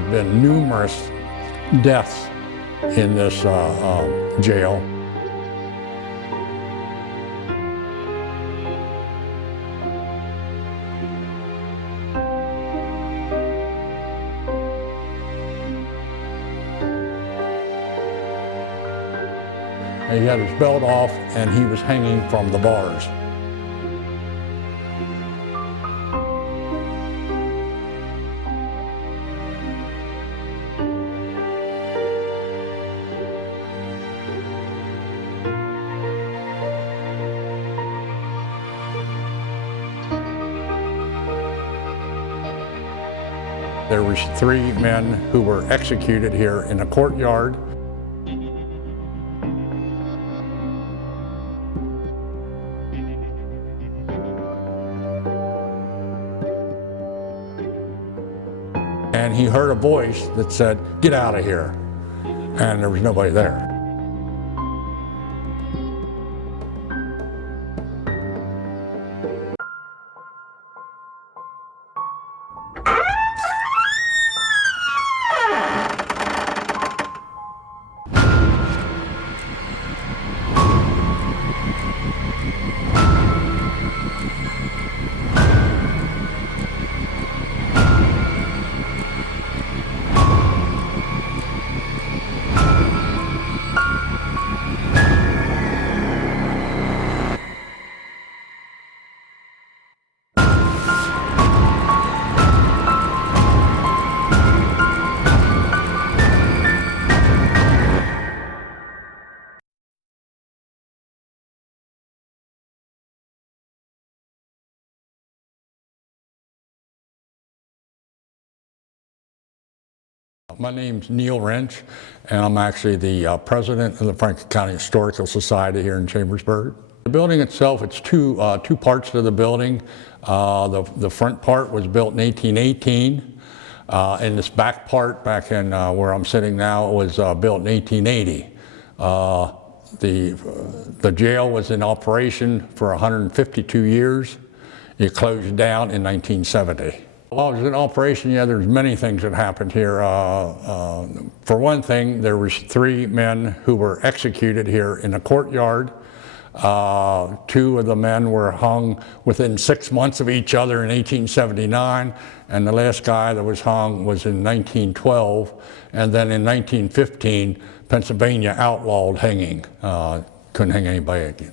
there have been numerous deaths in this jail. He had his belt off and he was hanging from the bars. There was 3 men who were executed here in a courtyard. And he heard a voice that said, "Get out of here." And there was nobody there. My name's Neil Wrench, and I'm actually the president of the Franklin County Historical Society here in Chambersburg. The building itself, it's two parts to the building. The front part was built in 1818, and this back part, back in where I'm sitting now, was built in 1880. The jail was in operation for 152 years. It closed down in 1970. While it was in operation, yeah, there's many things that happened here. For one thing, there was 3 men who were executed here in a courtyard. 2 of the men were hung within 6 months of each other in 1879, and the last guy that was hung was in 1912, and then in 1915, Pennsylvania outlawed hanging. Couldn't hang anybody again.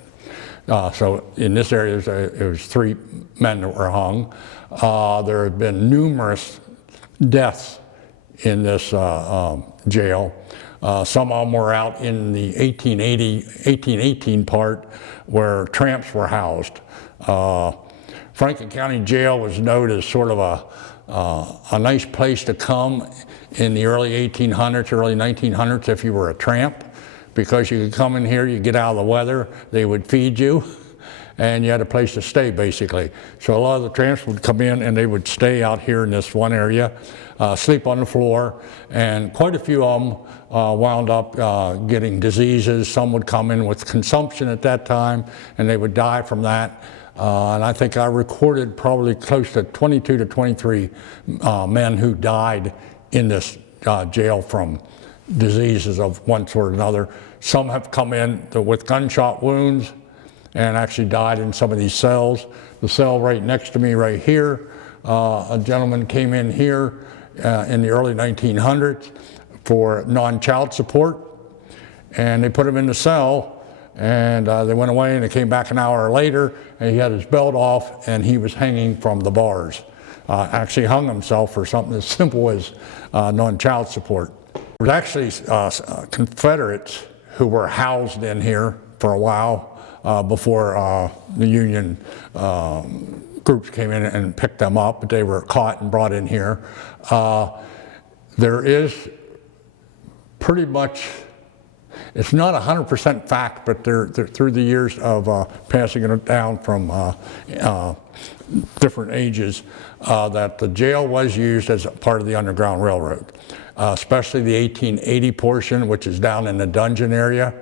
So in this area, it was 3 men that were hung. There have been numerous deaths in this jail. Some of them were out in the 1818 part where tramps were housed. Franklin County Jail was known as sort of a nice place to come in the early 1800s, early 1900s if you were a tramp, because you could come in here, you get out of the weather, they would feed you, and you had a place to stay basically. So a lot of the tramps would come in and they would stay out here in this one area, sleep on the floor, and quite a few of them wound up getting diseases. Some would come in with consumption at that time and they would die from that. And I think I recorded probably close to 22 to 23 men who died in this jail from diseases of one sort or another. Some have come in with gunshot wounds and actually died in some of these cells. The cell right next to me right here, a gentleman came in here in the early 1900s for non-child support, and they put him in the cell, and they went away and they came back an hour later and he had his belt off and he was hanging from the bars. Actually hung himself for something as simple as non-child support. There was actually Confederates who were housed in here for a while before the Union groups came in and picked them up, but they were caught and brought in here. There is pretty much, it's not 100% fact, but they're through the years of passing it down from different ages, that the jail was used as a part of the Underground Railroad, especially the 1880 portion, which is down in the dungeon area.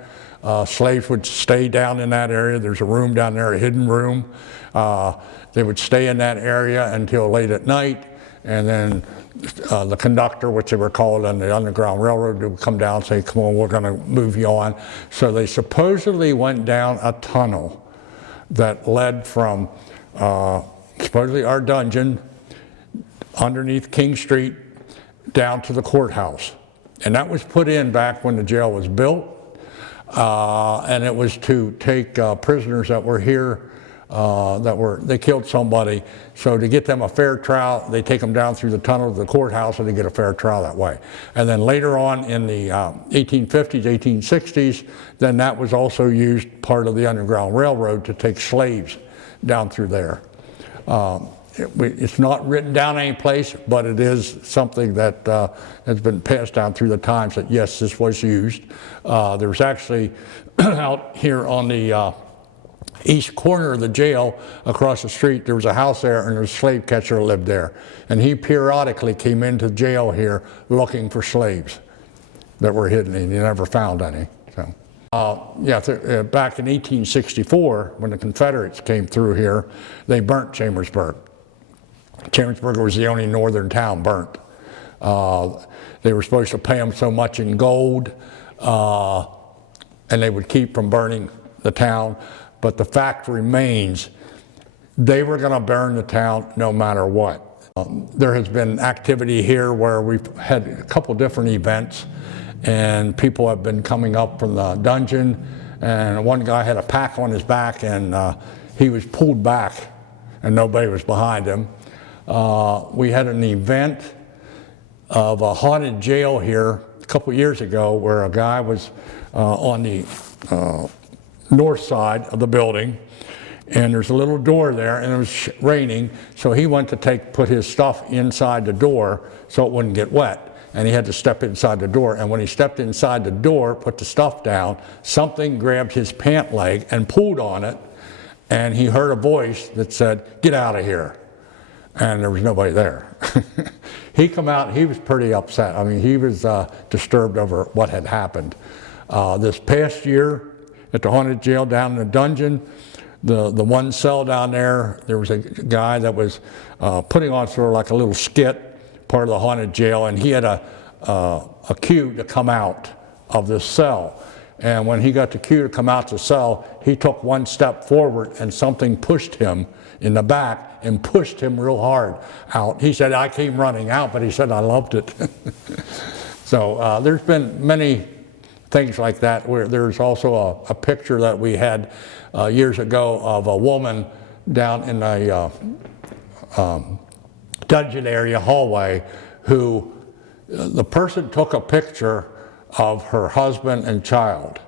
Slaves would stay down in that area. There's a room down there, a hidden room. They would stay in that area until late at night, and then the conductor, which they were called on the Underground Railroad, would come down and say, come on, we're going to move you on. So they supposedly went down a tunnel that led from supposedly our dungeon underneath King Street down to the courthouse. And that was put in back when the jail was built. And it was to take prisoners that were here, they killed somebody. So to get them a fair trial, they take them down through the tunnel to the courthouse and they get a fair trial that way. And then later on in the 1850s, 1860s, then that was also used part of the Underground Railroad to take slaves down through there. It's not written down any place, but it is something that has been passed down through the times that yes, this was used. There's actually out here on the east corner of the jail across the street, there was a house there and there's a slave catcher lived there. And he periodically came into jail here looking for slaves that were hidden and he never found any. So. Back in 1864, when the Confederates came through here, they burnt Chambersburg. Chambersburg was the only northern town burnt. They were supposed to pay them so much in gold, and they would keep from burning the town. But the fact remains, they were going to burn the town no matter what. There has been activity here where we've had a couple different events, and people have been coming up from the dungeon, and one guy had a pack on his back, and he was pulled back, and nobody was behind him. We had an event of a haunted jail here a couple years ago where a guy was on the north side of the building, and there's a little door there, and it was raining, so he went to put his stuff inside the door so it wouldn't get wet, and he had to step inside the door. And when he stepped inside the door, put the stuff down, something grabbed his pant leg and pulled on it, and he heard a voice that said, "Get out of here." And there was nobody there. He come out, he was pretty upset. I mean, he was disturbed over what had happened. This past year at the haunted jail down in the dungeon, the one cell down there, there was a guy that was putting on sort of like a little skit, part of the haunted jail, and he had a cue to come out of this cell. And when he got the cue to come out the cell, he took one step forward and something pushed him in the back and pushed him real hard out. He said, I came running out, but he said, I loved it. So there's been many things like that. Where there's also a picture that we had years ago of a woman down in a dungeon area hallway who the person took a picture of her husband and child.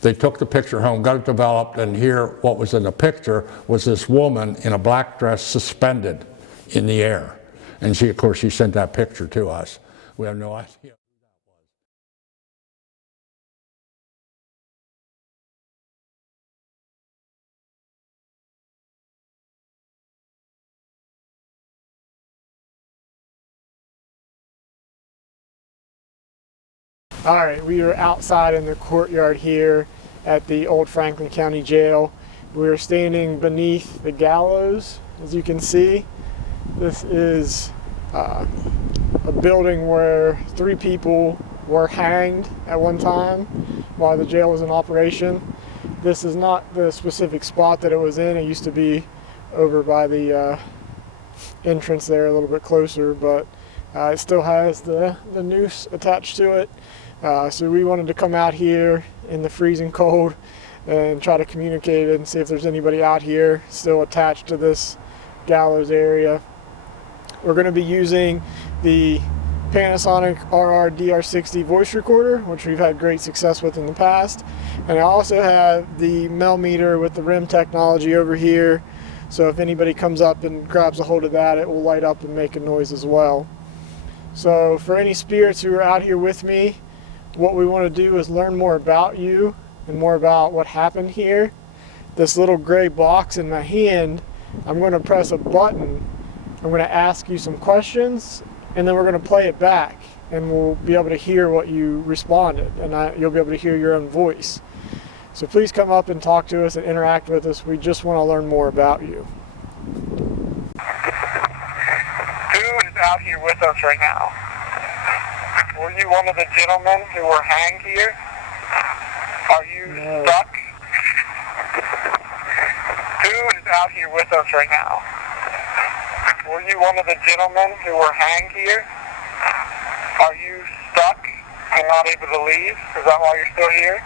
They took the picture home, got it developed, and here what was in the picture was this woman in a black dress suspended in the air. And she, of course, she sent that picture to us. We have no idea. All right, we are outside in the courtyard here at the old Franklin County Jail. We're standing beneath the gallows, as you can see. This is a building where 3 people were hanged at one time while the jail was in operation. This is not the specific spot that it was in. It used to be over by the entrance there, a little bit closer, but it still has the noose attached to it. So we wanted to come out here in the freezing cold and try to communicate and see if there's anybody out here still attached to this gallows area. We're going to be using the Panasonic RR-DR60 voice recorder, which we've had great success with in the past. And I also have the Melmeter with the REM technology over here. So if anybody comes up and grabs a hold of that, it will light up and make a noise as well. So for any spirits who are out here with me, what we want to do is learn more about you and more about what happened here. This little gray box in my hand, I'm going to press a button. I'm going to ask you some questions, and then we're going to play it back, and we'll be able to hear what you responded, and you'll be able to hear your own voice. So please come up and talk to us and interact with us. We just want to learn more about you. 2 is out here with us right now? Were you one of the gentlemen who were hanged here? Are you stuck? Who is out here with us right now? Were you one of the gentlemen who were hanged here? Are you stuck and not able to leave? Is that why you're still here?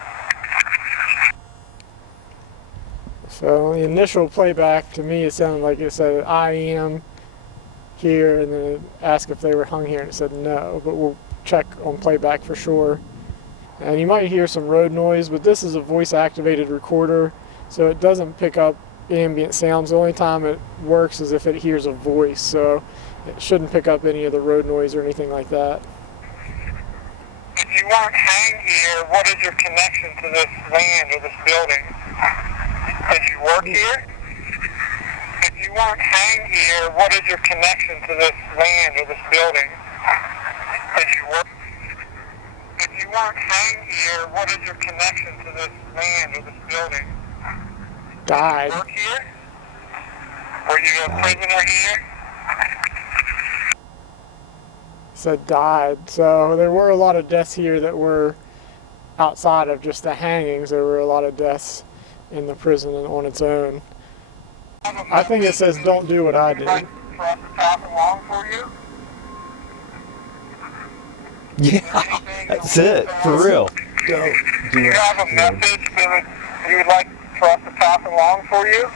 So the initial playback to me, it sounded like it said, I am here, and then it asked if they were hung here, and it said no, but we'll check on playback for sure. And you might hear some road noise, but this is a voice-activated recorder, so it doesn't pick up ambient sounds. The only time it works is if it hears a voice, so it shouldn't pick up any of the road noise or anything like that. If you weren't hanged here, what is your connection to this land or this building? Did you work here? If you weren't hanged here, what is your connection to this land or this building? Did you work? If you weren't hanged here, what is your connection to this land or this building? Died. Did you work here? Were you a prisoner here? Said died. So there were a lot of deaths here that were outside of just the hangings. There were a lot of deaths in the prison and on its own. I think it says don't do what I did. For us to pass along for you? Yeah, that's it, for real. Do you have a message that you would like for us to pass along for you?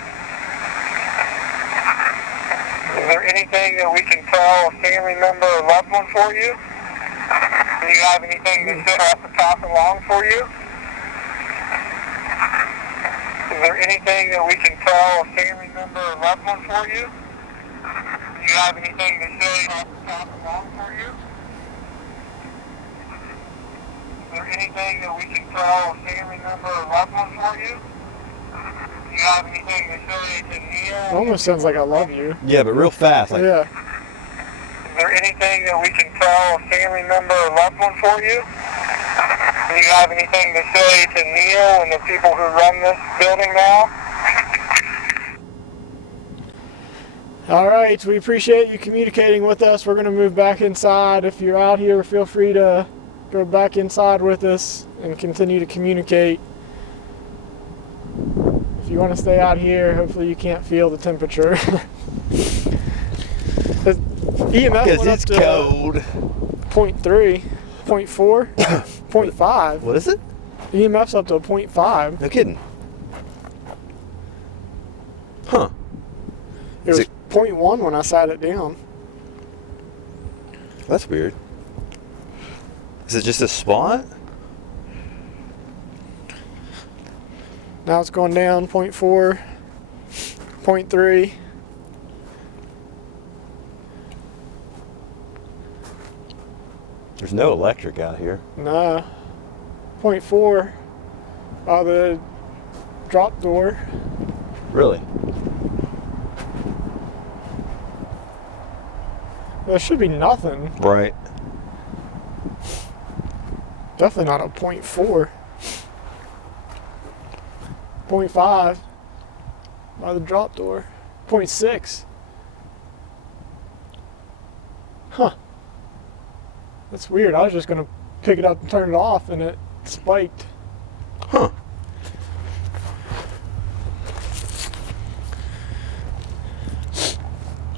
Is there anything that we can tell a family member or loved one for you? Do you have anything to say for us to pass along for you? Is there anything that we can tell a family member or loved one for you? Do you have anything to say for us to pass along for you? Is there anything that we can tell a family member or loved one for you? Do you have anything to say to Neil? It almost sounds like I love you. Yeah, but real fast. Like, yeah. Is there anything that we can tell a family member or loved one for you? Do you have anything to say to Neil and the people who run this building now? All right, we appreciate you communicating with us. We're going to move back inside. If you're out here, feel free to go back inside with us and continue to communicate. If you want to stay out here, hopefully you can't feel the temperature. EMF because went up it's to cold. 0.3, 0.4, 0.5. What is it? EMF's up to 0.5. No kidding. Huh. It was 0.1 when I sat it down. That's weird. Is it just a spot? Now it's going down 0.4, 0.3. There's no electric out here. Nah. 0.4 by the drop door. Really? There should be nothing. Right. Definitely not a 0.4. 0.5 by the drop door. 0.6. Huh. That's weird. I was just going to pick it up and turn it off, and it spiked. Huh.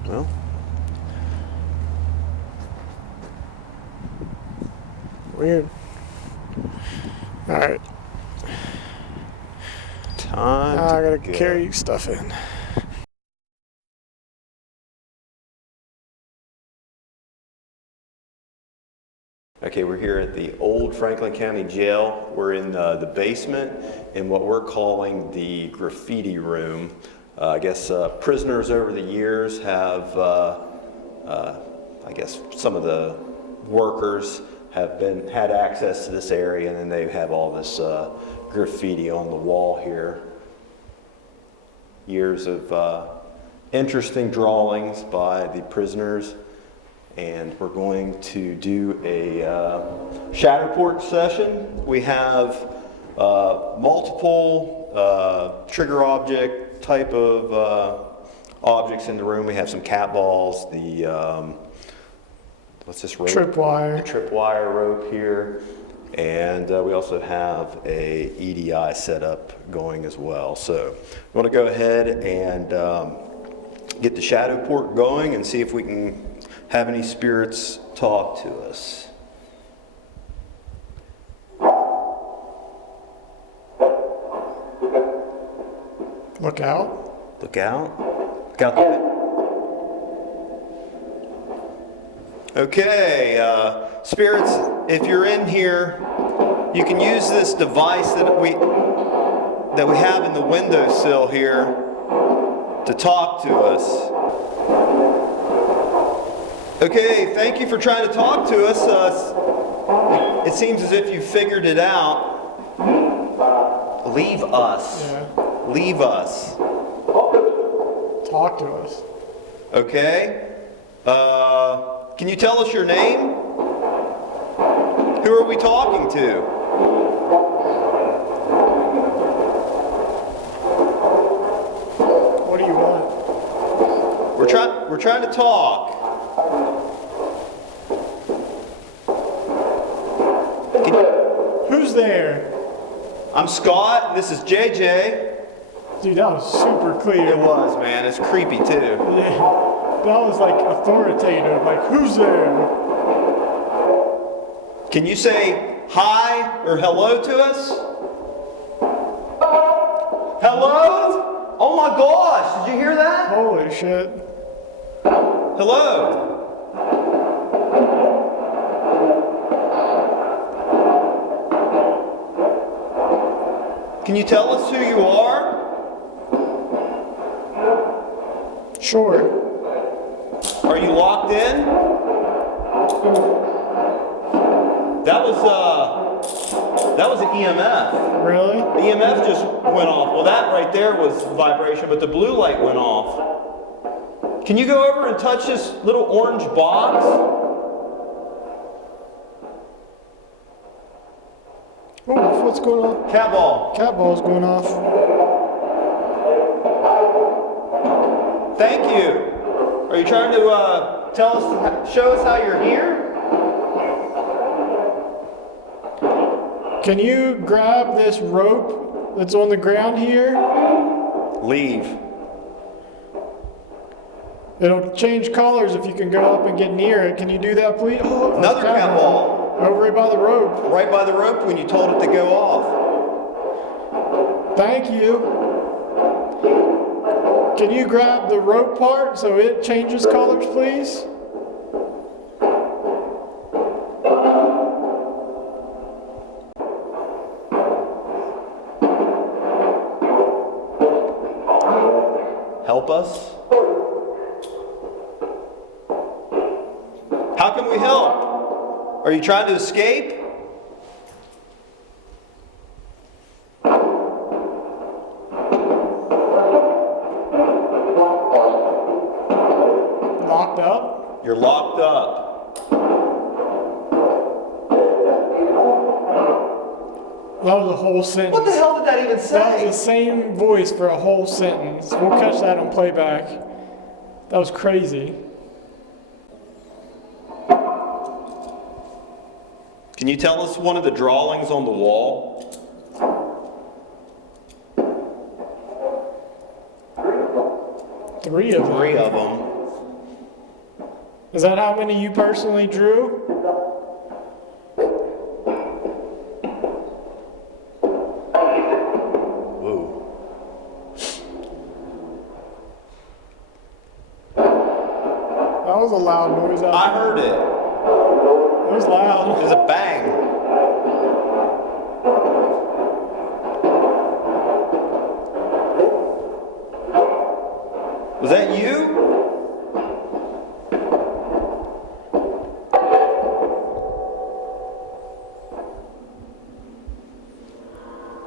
Well. Weird. All right. Time Now I to gotta go. carry stuff in. Okay, we're here at the old Franklin County Jail. We're in the basement in what we're calling the graffiti room. I guess prisoners over the years have, I guess some of the workers have had access to this area, and then they have all this graffiti on the wall here. Years of interesting drawings by the prisoners. And we're going to do a Shatterport session. We have multiple trigger object type of objects in the room. We have some cat balls, the what's this rope? Tripwire. A tripwire rope here. And we also have a EDI setup going as well. So I want to go ahead and get the shadow port going and see if we can have any spirits talk to us. Look out. Look out. Look out there. Okay, spirits, if you're in here, you can use this device that we have in the windowsill here to talk to us. Okay, thank you for trying to talk to us. It seems as if you figured it out. Leave us. Yeah. Leave us. Talk to us. Okay. Can you tell us your name? Who are we talking to? What do you want? We're trying to talk. Who's there? I'm Scott, and this is JJ. Dude, that was super clear. It was, man. It's creepy too. Yeah. That was like authoritative. Like, who's there? Can you say hi or hello to us? Hello? Oh my gosh, did you hear that? Holy shit. Hello? Can you tell us who you are? Sure. Are you locked in? That was an EMF. Really? The EMF just went off. Well, that right there was vibration, but the blue light went off. Can you go over and touch this little orange box? Oh, what's going on? Cat ball. Cat ball's going off. Thank you. Are you trying to show us how you're here? Can you grab this rope that's on the ground here? Leave. It'll change colors if you can go up and get near it. Can you do that, please? Oh, Another cat ball. Over right by the rope. Right by the rope when you told it to go off. Thank you. Can you grab the rope part so it changes colors, please? Help us? How can we help? Are you trying to escape? Locked up? You're locked up. That was a whole sentence. What the hell did that even That was the say? same voice for a whole sentence. We'll catch that on playback. That was crazy. Can you tell us one of the drawings on the wall? Three of them. Three of them. Is that how many you personally drew? Whoa. That was a loud noise out I heard it. there. It was loud. It was a bang. Was that you?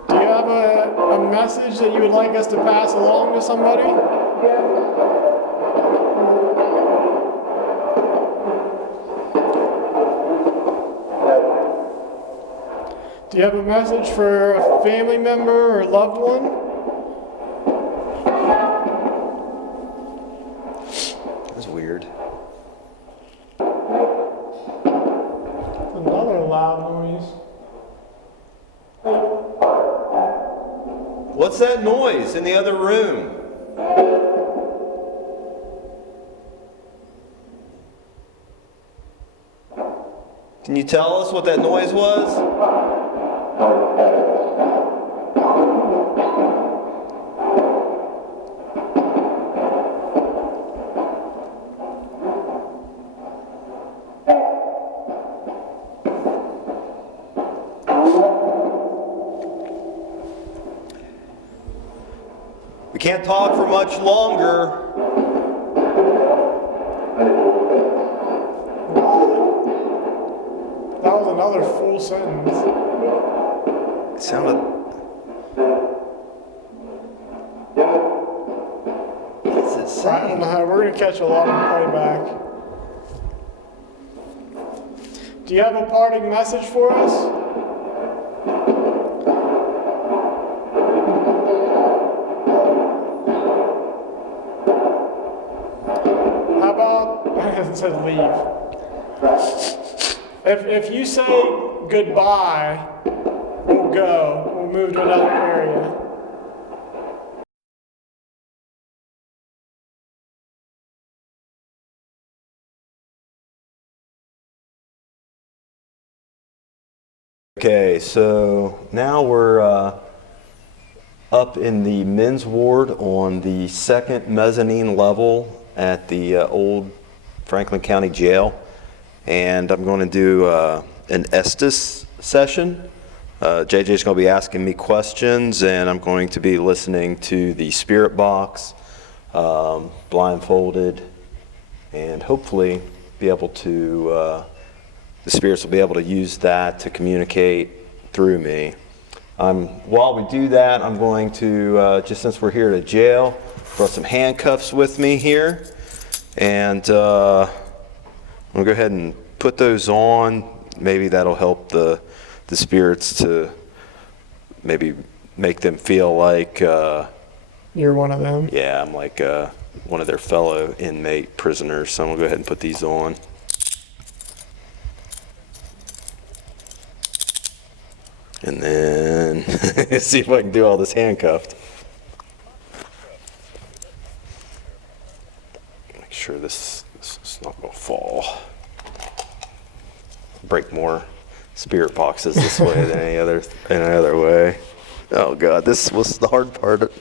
Do you have a message that you would like us to pass along to somebody? Do you have a message for a family member or loved one? That's weird. What's that noise in the other room? Can you tell us what that noise was? We can't talk for much longer. That was another full sentence. It sounded. What's it I don't saying? know how, we're going to catch a lot of playback. Do you have a parting message for us? How about, it says leave. If you say goodbye, we'll go. We'll move to another area. Okay, so now we're up in the men's ward on the second mezzanine level at the old Franklin County Jail. And I'm going to do an Estes session. JJ's going to be asking me questions, and I'm going to be listening to the spirit box, blindfolded, and hopefully be able to, the spirits will be able to use that to communicate through me. While we do that, I'm going to, just since we're here at a jail, brought some handcuffs with me here, and I'm going to go ahead and put those on. Maybe that'll help the spirits to maybe make them feel like, You're one of them. yeah, I'm like one of their fellow inmate prisoners. So I'm going to go ahead and put these on. And then see if I can do all this handcuffed. Make sure this is not going to fall. Break more spirit boxes this way than any other way. Oh God, this was the hard part.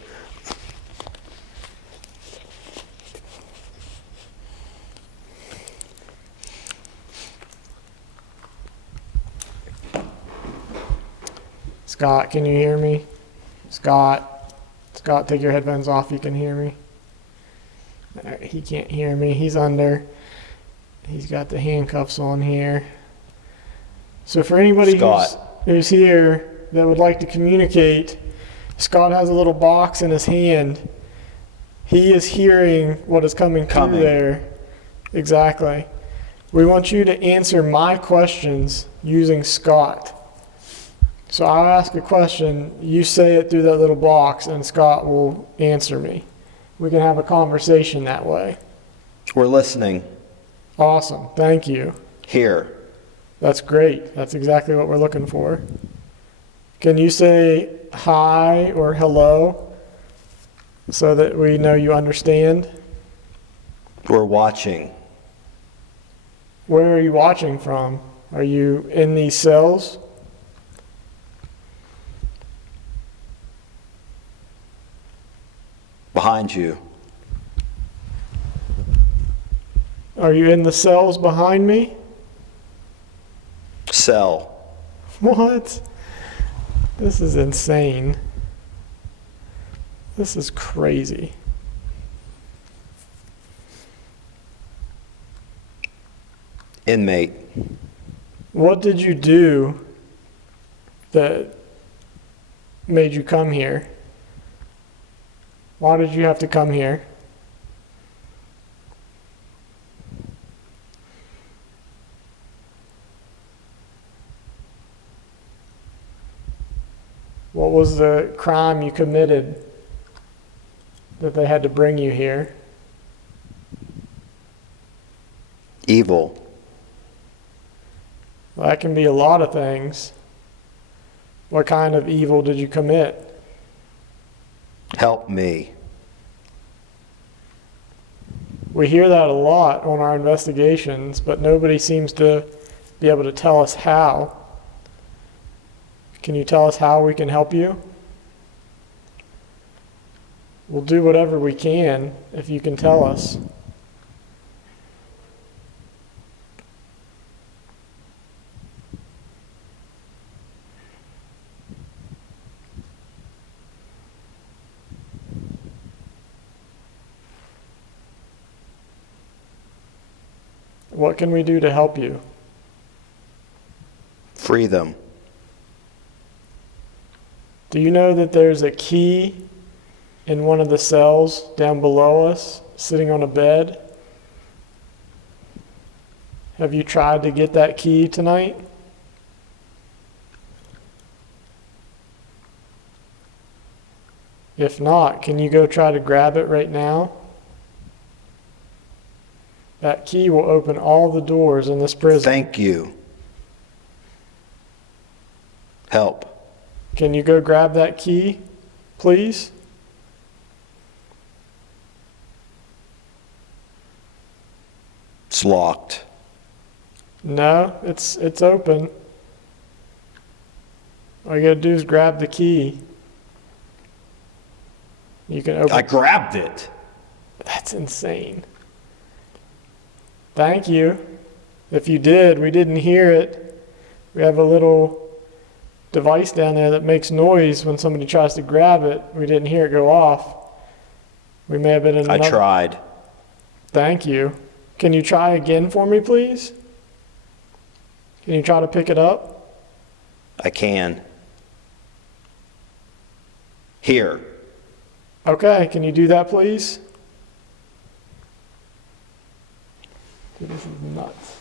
Scott, can you hear me? Scott, take your headphones off. You can hear me. All right, he can't hear me. He's under. He's got the handcuffs on here. So for anybody who's here that would like to communicate, Scott has a little box in his hand. He is hearing what is coming through there. Exactly. We want you to answer my questions using Scott. So I'll ask a question, you say it through that little box, and Scott will answer me. We can have a conversation that way. We're listening. Awesome, thank you. Here. That's great, that's exactly what we're looking for. Can you say hi or hello so that we know you understand? We're watching. Where are you watching from? Are you in these cells? Behind you. Are you in the cells behind me? Cell. What? This is insane. This is crazy. Inmate. What did you do that made you come here? Why did you have to come here? What was the crime you committed that they had to bring you here? Evil. Well, that can be a lot of things. What kind of evil did you commit? Help me. We hear that a lot on our investigations, but nobody seems to be able to tell us how. Can you tell us how we can help you? We'll do whatever we can if you can tell us. What can we do to help you? Free them. Do you know that there's a key in one of the cells down below us, sitting on a bed? Have you tried to get that key tonight? If not, can you go try to grab it right now? That key will open all the doors in this prison. Thank you. Help. Can you go grab that key, please? It's locked. No, it's open. All you gotta do is grab the key. You can open. I grabbed it. That's insane. Thank you. If you did, we didn't hear it. We have a little device down there that makes noise when somebody tries to grab it. We didn't hear it go off. We may have been in another. I tried. Thank you. Can you try again for me, please? Can you try to pick it up? I can. Here. Okay, can you do that, please? Dude, this is nuts.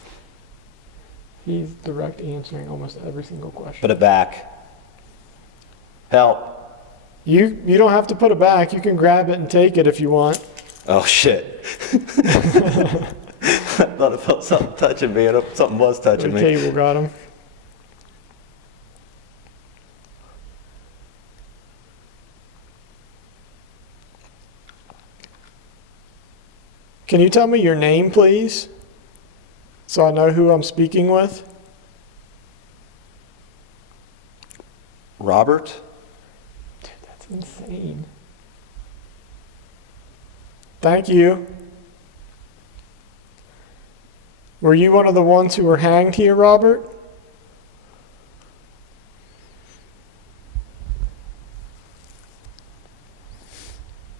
He's direct answering almost every single question. Put it back. Help. You don't have to put it back. You can grab it and take it if you want. Oh, shit. I thought I felt something touching me, and something was touching The me. cable got him. Can you tell me your name, please? So I know who I'm speaking with. Robert? Dude, that's insane. Thank you. Were you one of the ones who were hanged here, Robert?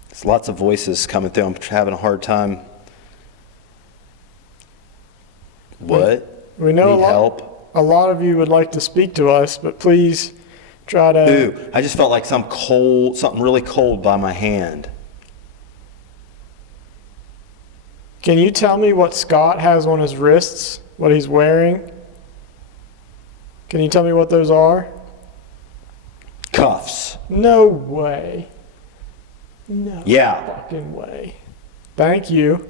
There's lots of voices coming through. I'm having a hard time. What? We know Need help? a lot of you would like to speak to us, but please try to. Ooh, I just felt like something really cold by my hand. Can you tell me what Scott has on his wrists, what he's wearing? Can you tell me what those are? Cuffs. No way. No Yeah. fucking way. Thank you.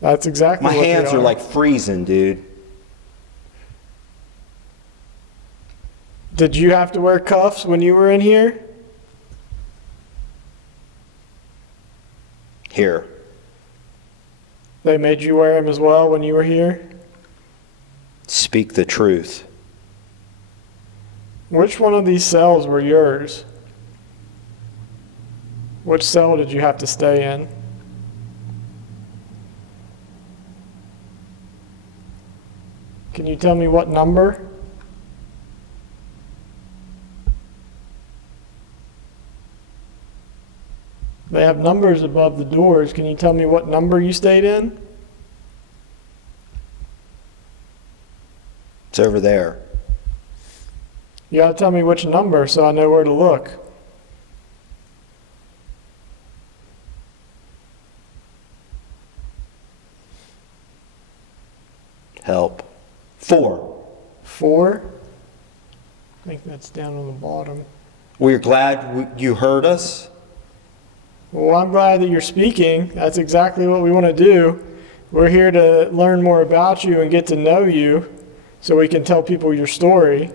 That's exactly My what hands they are like freezing, dude. Did you have to wear cuffs when you were in here? Here. They made you wear them as well when you were here? Speak the truth. Which one of these cells were yours? Which cell did you have to stay in? Can you tell me what number? They have numbers above the doors. Can you tell me what number you stayed in? It's over there. You gotta tell me which number so I know where to look. Help. 4. 4? I think that's down on the bottom. We're glad you heard us. Well, I'm glad that you're speaking. That's exactly what we want to do. We're here to learn more about you and get to know you so we can tell people your story.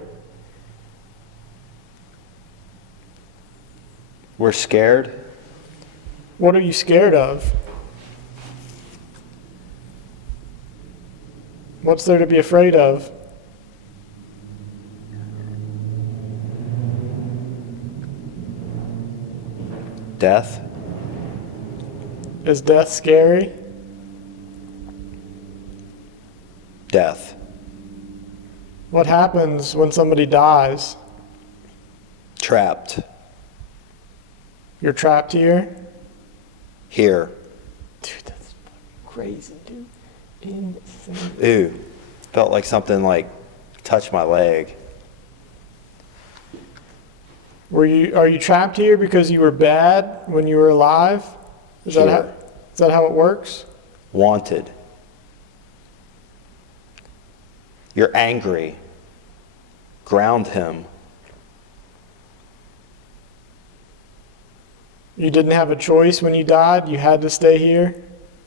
We're scared. What are you scared of? What's there to be afraid of? Death. Is death scary? Death. What happens when somebody dies? Trapped. You're trapped here? Here. Dude, that's crazy, dude. Insane. Ooh. Felt like something like touched my leg. Are you trapped here because you were bad when you were alive? Is that how it works? Wanted. You're angry. Ground him. You didn't have a choice when you died? You had to stay here?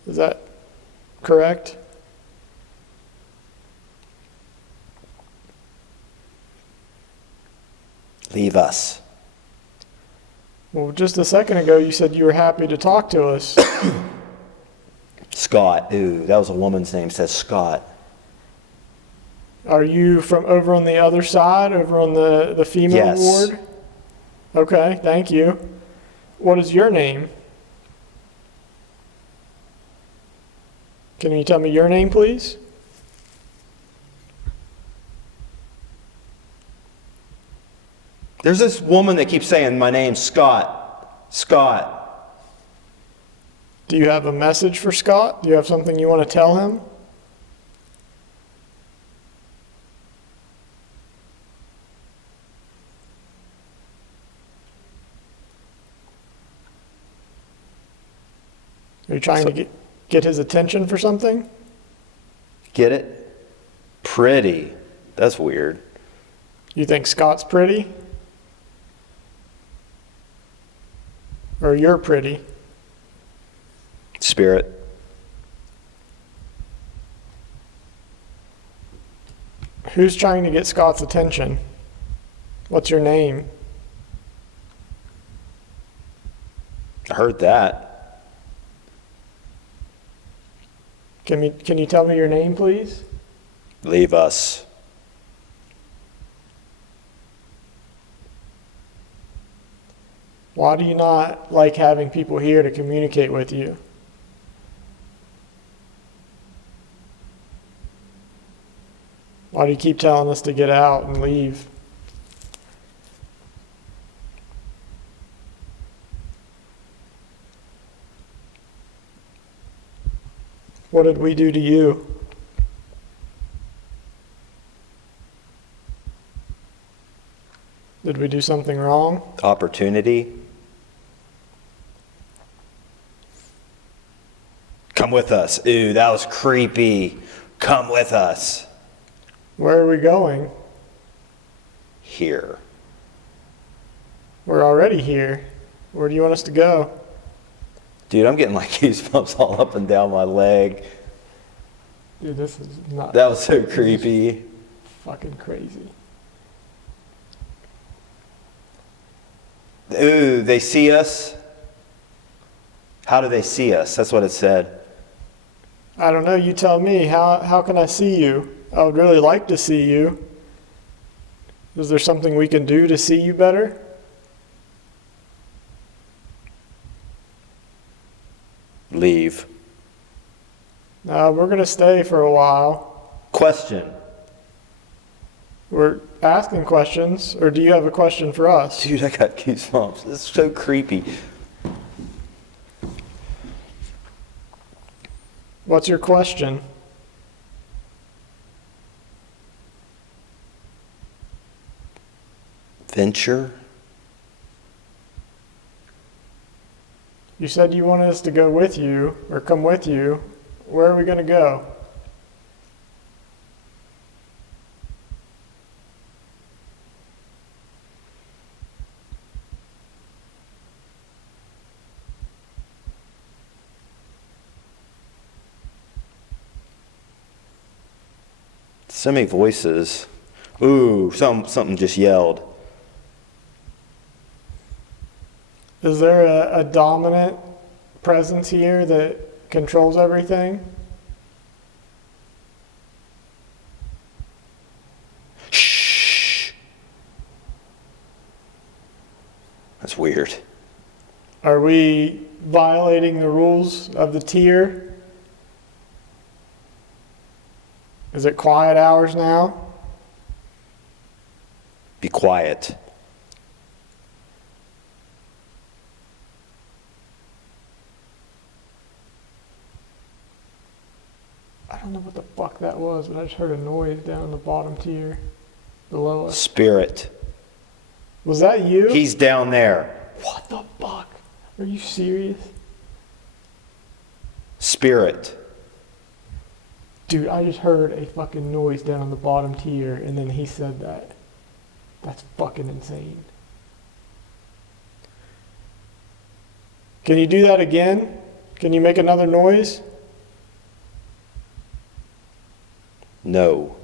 Is that correct? Leave us. Well, just a second ago you said you were happy to talk to us. Scott. Ooh, that was a woman's name. Says Scott. Are you from over on the other side, over on the female Yes. ward? Okay, thank you. What is your name? Can you tell me your name, please? There's this woman that keeps saying, my name's Scott. Scott. Do you have a message for Scott? Do you have something you want to tell him? Are you trying to get his attention for something? Get it? Pretty. That's weird. You think Scott's pretty? Or you're pretty? Spirit. Who's trying to get Scott's attention? What's your name? I heard that. Can you tell me your name, please? Leave us. Why do you not like having people here to communicate with you? Why do you keep telling us to get out and leave? What did we do to you? Did we do something wrong? Opportunity. Come with us. Ooh, that was creepy. Come with us. Where are we going? Here. We're already here. Where do you want us to go? Dude, I'm getting like goosebumps all up and down my leg. Dude, this is not That was so creepy. fucking crazy. Ooh, they see us. How do they see us? That's what it said. I don't know, you tell me. How can I see you? I would really like to see you. Is there something we can do to see you better? Leave. We're going to stay for a while. Question. We're asking questions, or do you have a question for us? Dude, I got goosebumps. This is so creepy. What's your question? Venture? You said you wanted us to go with you, or come with you. Where are we going to go? So many voices. Ooh, something just yelled. Is there a dominant presence here that controls everything? Shh. That's weird. Are we violating the rules of the tier? Is it quiet hours now? Be quiet. I don't know what the fuck that was, but I just heard a noise down in the bottom tier below us. Spirit. Was that you? He's down there. What the fuck? Are you serious? Spirit. Dude, I just heard a fucking noise down on the bottom tier, and then he said that. That's fucking insane. Can you do that again? Can you make another noise? No.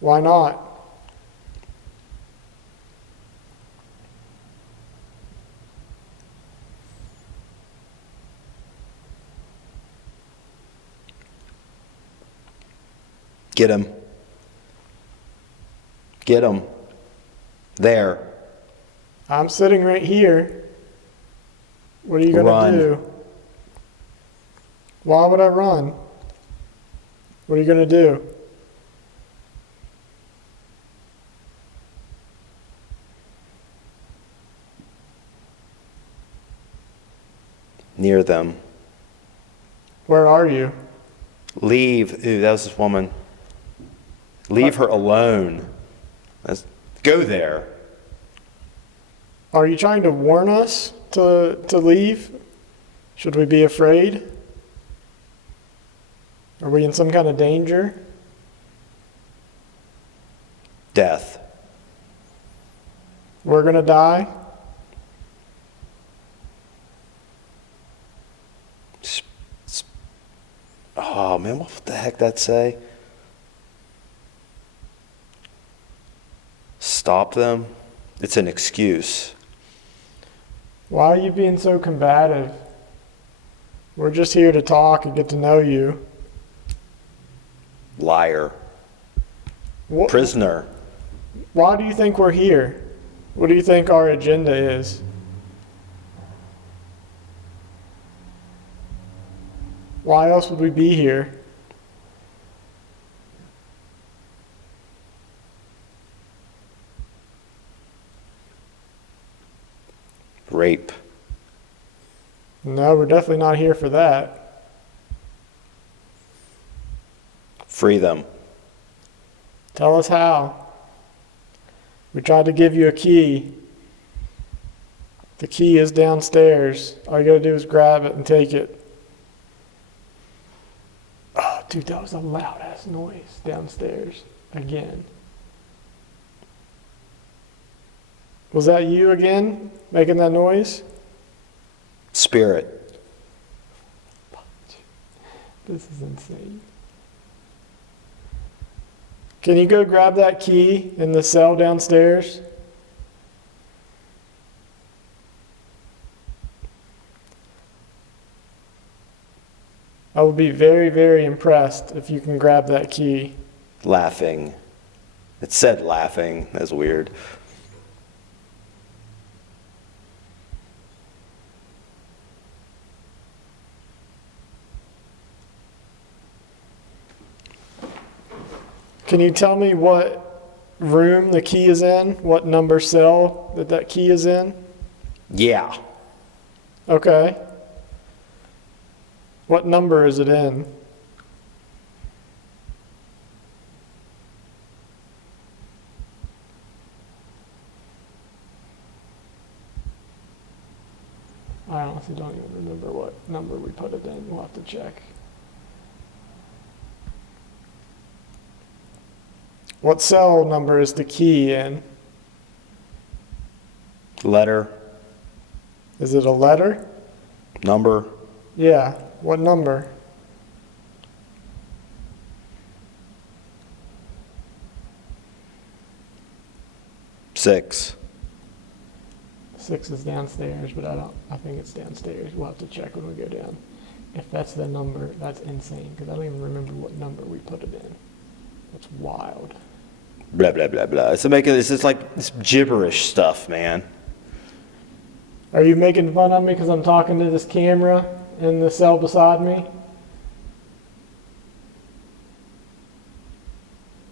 Why not? Get him. Get him. There. I'm sitting right here. What are you gonna Run. do? Why would I run? What are you gonna do? Near them. Where are you? Leave. Ooh, that was this woman. Leave her alone. Go there. Are you trying to warn us to leave? Should we be afraid? Are we in some kind of danger? Death. We're gonna die? Oh man, what the heck that say? Stop them? It's an excuse. Why are you being so combative? We're just here to talk and get to know you. Liar. What, Prisoner. why do you think we're here? What do you think our agenda is? Why else would we be here? Rape. No, we're definitely not here for that. Free them. Tell us how. We tried to give you a key. The key is downstairs. All you gotta do is grab it and take it. Oh, dude, that was a loud ass noise downstairs again. Was that you again making that noise? Spirit. This is insane. Can you go grab that key in the cell downstairs? I would be very, very impressed if you can grab that key. Laughing. It said laughing. That's weird. Can you tell me what room the key is in? What number cell that key is in? Yeah. Okay. What number is it in? I honestly don't even remember what number we put it in. We'll have to check. What cell number is the key in? Letter. Is it a letter? Number. Yeah. What number? Six. 6 is downstairs, but I think it's downstairs. We'll have to check when we go down. If that's the number, that's insane, because I don't even remember what number we put it in. That's wild. Blah, blah, blah, blah. It's just like it's gibberish stuff, man. Are you making fun of me because I'm talking to this camera in the cell beside me?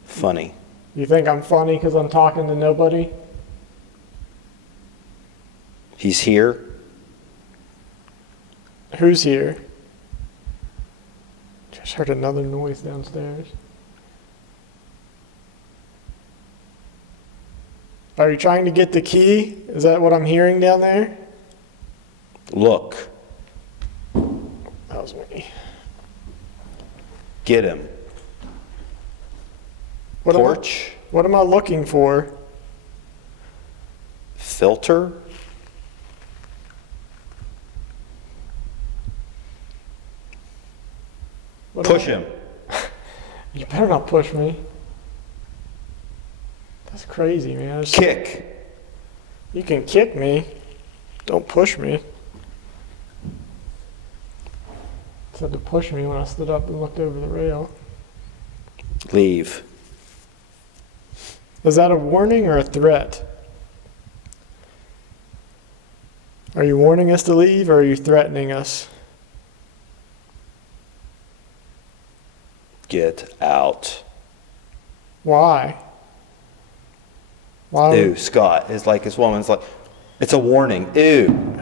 Funny. You think I'm funny because I'm talking to nobody? He's here. Who's here? Just heard another noise downstairs. Are you trying to get the key? Is that what I'm hearing down there? Look. That was me. Get him. Porch. What am I looking for? Filter. Push him. You better not push me. That's crazy, man. Kick. You can kick me. Don't push me. It said to push me when I stood up and looked over the rail. Leave. Is that a warning or a threat? Are you warning us to leave or are you threatening us? Get out. Why? Why? Ew, Scott. It's like this woman's like, it's a warning. Ew. Dude,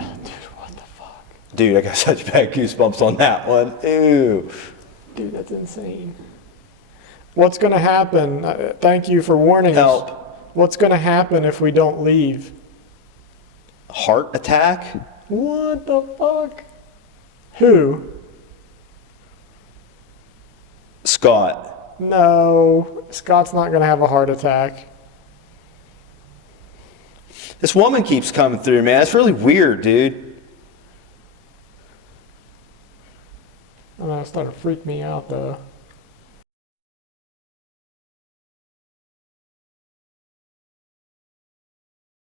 what the fuck? Dude, I got such bad goosebumps on that one. Ew. Dude, that's insane. What's going to happen? Thank you for warning Help. us. What's going to happen if we don't leave? Heart attack? What the fuck? Who? Scott. No, Scott's not going to have a heart attack. This woman keeps coming through, man. It's really weird, dude. I know, it started to freak me out, though.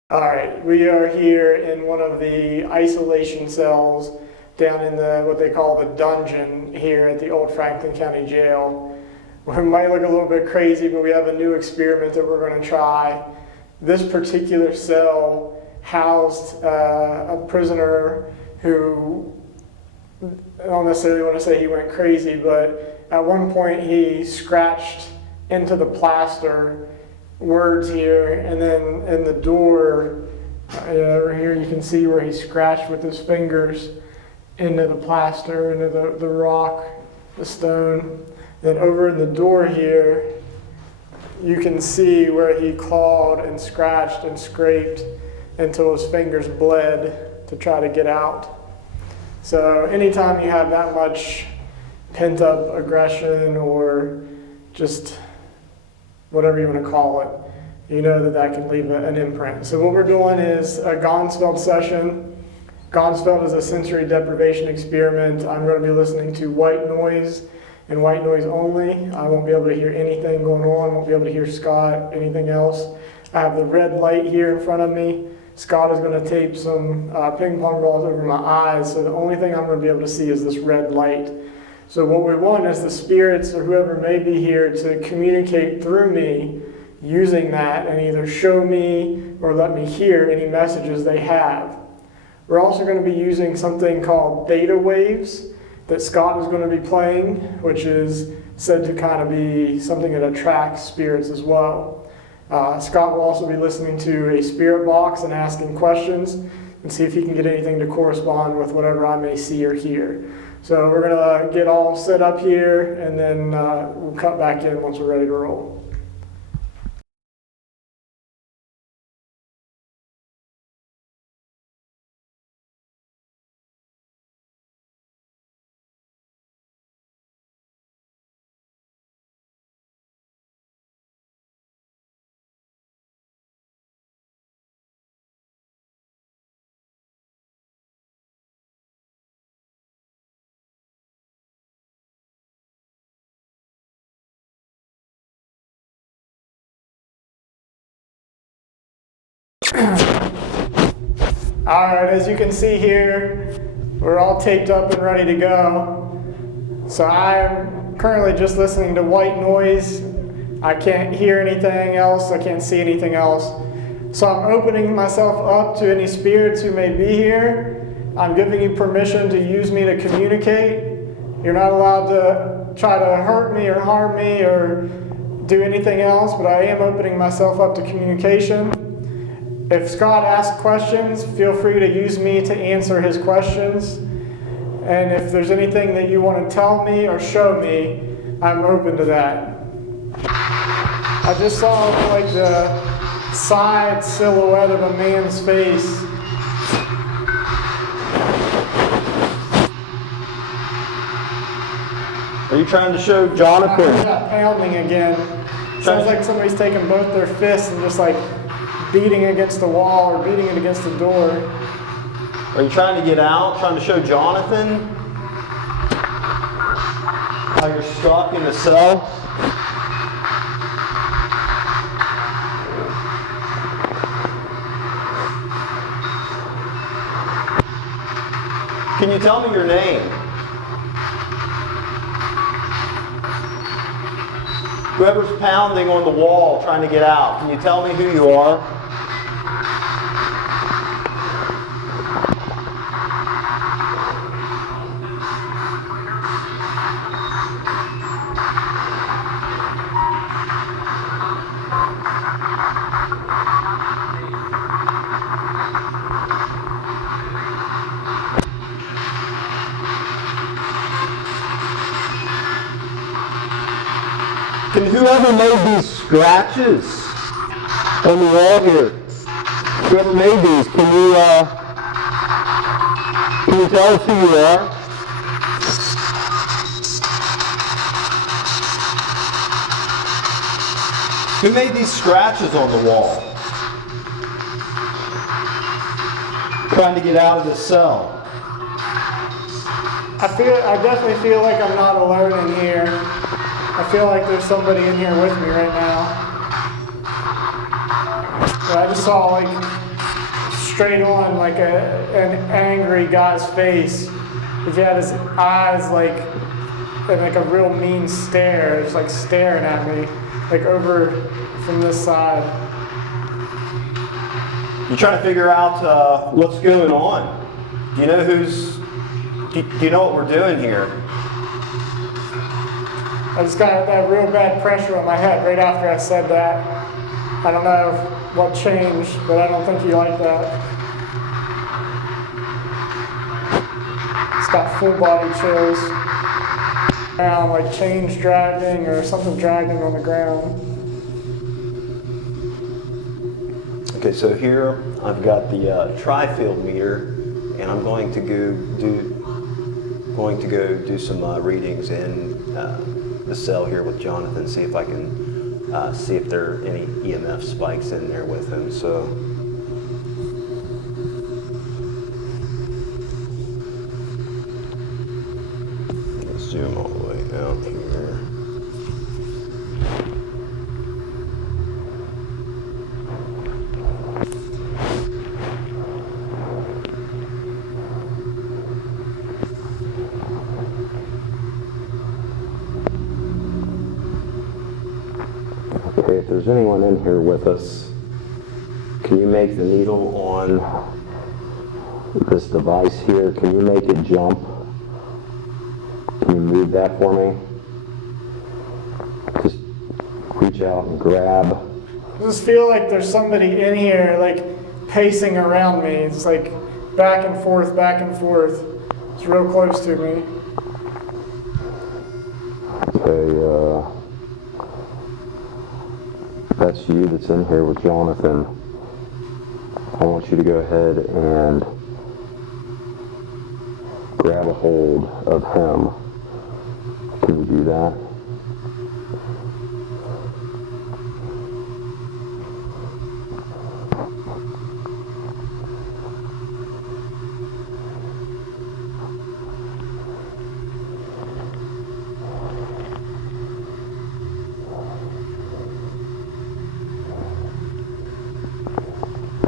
All right, we are here in one of the isolation cells down in what they call the dungeon here at the old Franklin County Jail. We might look a little bit crazy, but we have a new experiment that we're going to try. This particular cell housed a prisoner who, I don't necessarily want to say he went crazy, but at one point he scratched into the plaster words here, and then in the door over here you can see where he scratched with his fingers into the plaster, into the rock, the stone. Then over in the door here you can see where he clawed and scratched and scraped until his fingers bled to try to get out. So anytime you have that much pent-up aggression or just whatever you want to call it, you know that can leave an imprint. So what we're doing is a Gonsfeld session. Gonsfeld is a sensory deprivation experiment. I'm going to be listening to white noise and white noise only. I won't be able to hear anything going on. I won't be able to hear Scott, anything else. I have the red light here in front of me. Scott is going to tape some ping pong balls over my eyes, so the only thing I'm going to be able to see is this red light. So what we want is the spirits or whoever may be here to communicate through me using that and either show me or let me hear any messages they have. We're also going to be using something called theta waves that Scott is going to be playing, which is said to kind of be something that attracts spirits as well. Scott will also be listening to a spirit box and asking questions and see if he can get anything to correspond with whatever I may see or hear. So we're going to get all set up here, and then we'll cut back in once we're ready to roll. All right, as you can see here, we're all taped up and ready to go. So I'm currently just listening to white noise. I can't hear anything else. I can't see anything else. So I'm opening myself up to any spirits who may be here. I'm giving you permission to use me to communicate. You're not allowed to try to hurt me or harm me or do anything else, but I am opening myself up to communication. If Scott asks questions, feel free to use me to answer his questions. And if there's anything that you want to tell me or show me, I'm open to that. I just saw like the side silhouette of a man's face. Are you trying to show I heard Jonathan? that pounding again. Sounds like somebody's taking both their fists and just like beating against the wall or beating it against the door. Are you trying to get out? Trying to show Jonathan how you're stuck in the cell? Can you tell me your name? Whoever's pounding on the wall trying to get out, can you tell me who you are? Can whoever made these scratches on the wall here, whoever made these, can you tell us who you are? Who made these scratches on the wall? Trying to get out of the cell. I definitely feel like I'm not alone in here. I feel like there's somebody in here with me right now. But I just saw like straight on like an angry guy's face. He had his eyes like in like a real mean stare, just like staring at me, like over from this side. You trying to figure out what's going on? Do you know do you know what we're doing here? I just got that real bad pressure on my head right after I said that. I don't know what changed, but I don't think you like that. It's got full body chills. Around like chains dragging or something dragging on the ground. Okay, so here I've got the tri-field meter, and I'm going to go do some readings in the cell here with Jonathan, see if I can see if there are any EMF spikes in there with him. So let's zoom all the way out here. Okay, if there's anyone in here with us, can you make the needle on this device here, can you make it jump? Can you move that for me? Just reach out and grab. I just feel like there's somebody in here like pacing around me. It's like back and forth, back and forth. It's real close to me. Okay, that's you that's in here with Jonathan. I want you to go ahead and grab a hold of him. Can you do that?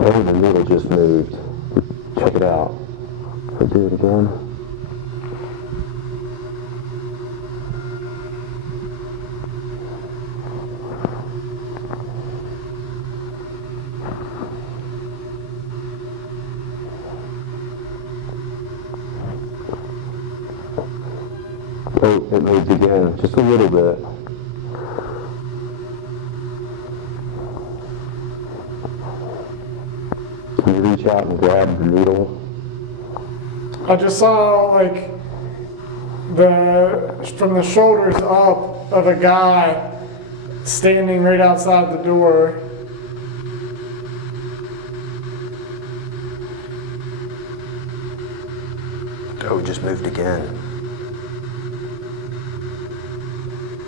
Oh, the needle just moved. it out. So do it again. Oh, it moved again, just a little bit. Can you reach out and grab the needle? I just saw like from the shoulders up of a guy standing right outside the door. Oh, it just moved again.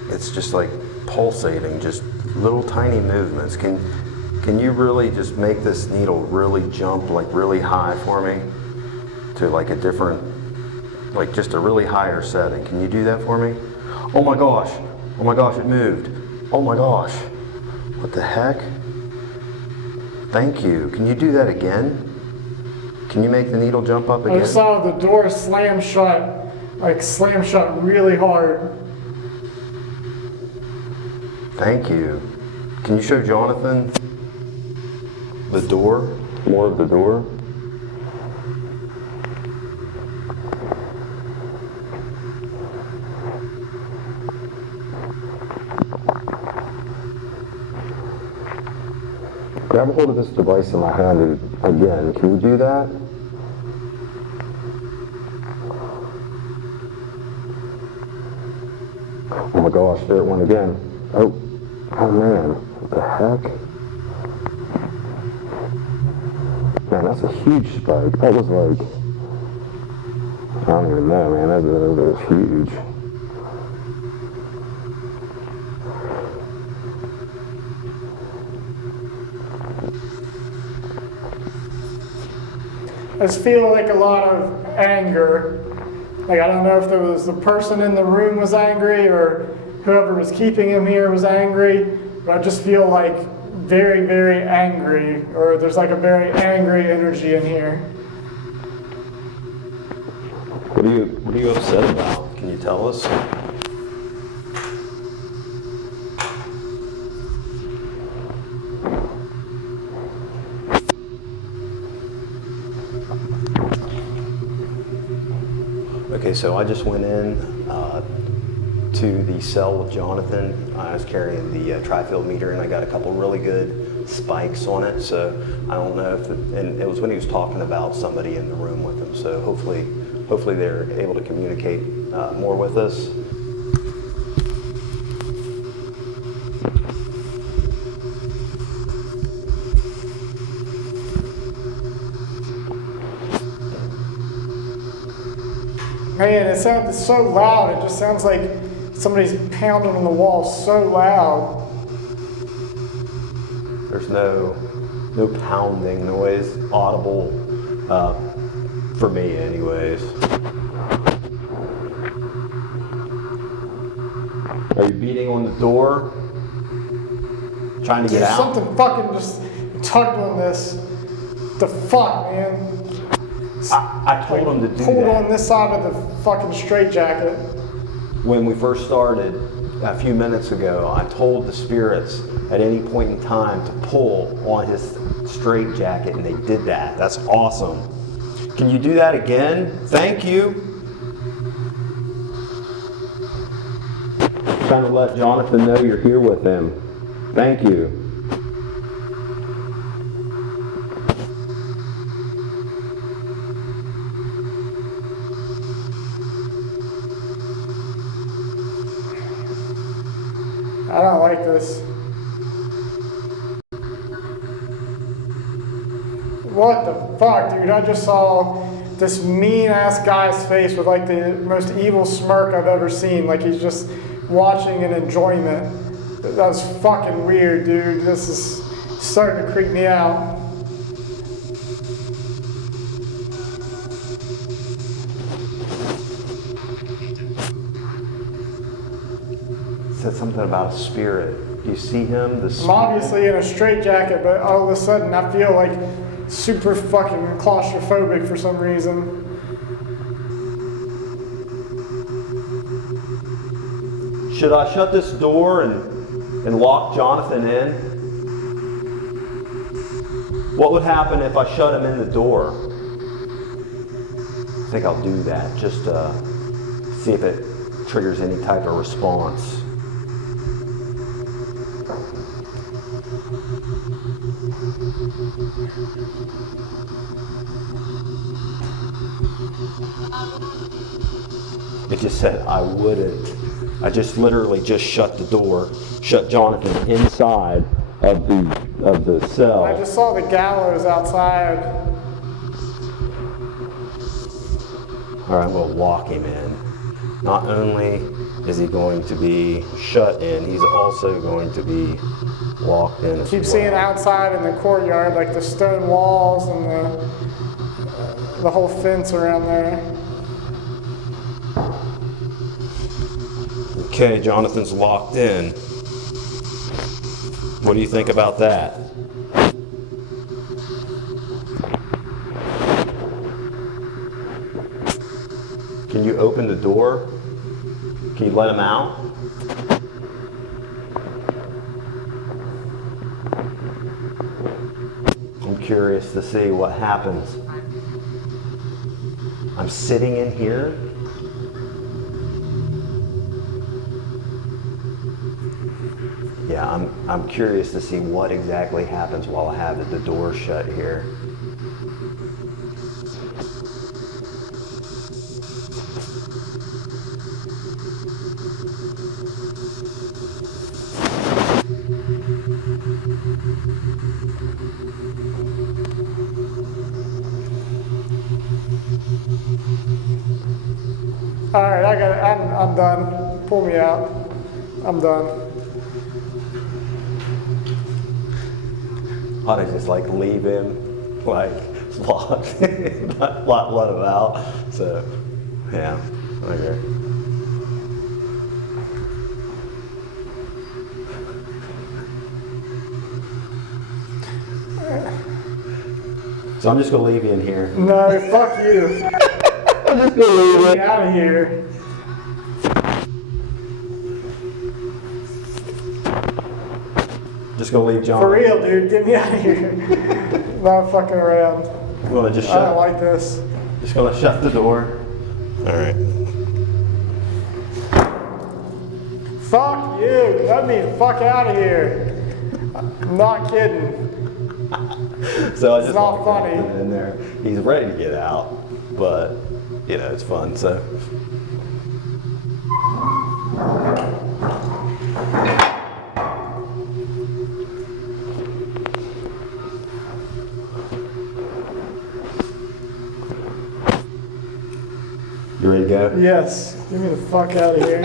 It's just like pulsating, just little tiny movements. Can you really just make this needle really jump like really high for me to like a different, like just a really higher setting? Can you do that for me? Oh my gosh, it moved. Oh my gosh, what the heck? Thank you. Can you do that again? Can you make the needle jump up again? I just saw the door slam shut really hard. Thank you. Can you show Jonathan the door? More of the door. Grab a hold of this device in my hand again. Can you do that? Oh my gosh, there it went again. Oh man, what the heck? Man, that's a huge spike. That was like, I don't even know, man, that was huge. I just feel like a lot of anger. Like, I don't know if there was the person in the room was angry or whoever was keeping him here was angry, but I just feel like very, very angry, or there's like a very angry energy in here. What are you upset about? Can you tell us? Okay, so I just went in to the cell with Jonathan. I was carrying the tri-field meter, and I got a couple really good spikes on it. So I don't know if, and it was when he was talking about somebody in the room with him. So hopefully they're able to communicate more with us. Man, it sounds so loud. It just sounds like somebody's pounding on the wall so loud. There's no pounding noise audible for me anyways. Are you beating on the door? Trying to get There's out? something fucking just tugged on this. The fuck, man? I told him to do Pulled that. on this side of the fucking straitjacket. When we first started a few minutes ago, I told the spirits at any point in time to pull on his straitjacket, and they did that. That's awesome. Can you do that again? Thank you. Trying to let Jonathan know you're here with him. Thank you. I don't like this. What the fuck, dude? I just saw this mean-ass guy's face with like the most evil smirk I've ever seen. Like he's just watching in enjoyment. That was fucking weird, dude. This is starting to creep me out. Said something about a spirit. Do you see him? The I'm spirit? obviously in a straitjacket, but all of a sudden I feel like super fucking claustrophobic for some reason. Should I shut this door and lock Jonathan in? What would happen if I shut him in the door? I think I'll do that, just see if it triggers any type of response. It just said I wouldn't. I just literally just shut the door, shut Jonathan inside of the cell. I just saw the gallows outside. All right, I'm going to lock him in. Not only is he going to be shut in, he's also going to be locked in as Keep well. seeing outside in the courtyard, like the stone walls and the whole fence around there. Okay, Jonathan's locked in. What do you think about that? Can you open the door? Can you let him out? I'm curious to see what happens. I'm sitting in here. Yeah, I'm curious to see what exactly happens while I have the door shut here. All right, I got it. I'm done. Pull me out. I'm done. Ought to just like leave him like locked, not let him out. So, yeah, okay. So I'm just gonna leave you in here. No, fuck you. I'm just gonna leave Get me out of here. Just gonna leave John. For real, dude. Get me out of here. Not fucking around. I'm gonna just I don't shut. like this. Just gonna shut the door. All right. Fuck you. Let me the fuck out of here. I'm not kidding. So I just not locked funny. him in there. He's ready to get out, but you know it's fun. So. You ready to go? Yes. Get me the fuck out of here.